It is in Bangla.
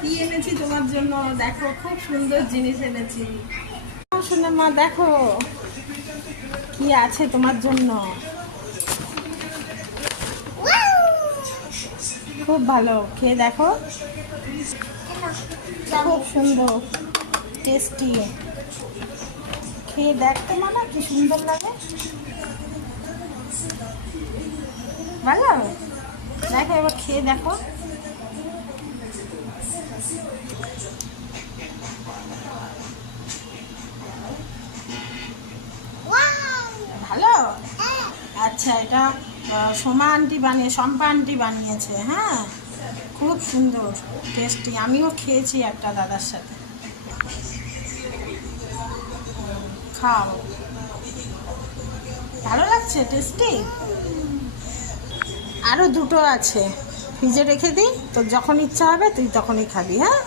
কি এনেছি তোমার জন্য? দেখো, খুব সুন্দর জিনিস এনেছি। শুনে মা, দেখো কি আছে তোমার জন্য। খুব ভালো, খেয়ে দেখো। খুব সুন্দর, টেস্টি। খেয়ে দেখতে মানে কি সুন্দর লাগে। ভালো, দেখো এবার খেয়ে দেখো। ভালো। আচ্ছা, এটা সোমা আন্টি শম্পা আন্টি বানিয়েছে। হ্যাঁ, খুব সুন্দর, টেস্টি। আমিও খেয়েছি একটা দাদার সাথে। খাও, ভালো লাগছে, টেস্টি। আরও দুটো আছে, ফ্রিজে রেখে দিই, তো যখন ইচ্ছা হবে তুই তখনই খাবি। হ্যাঁ।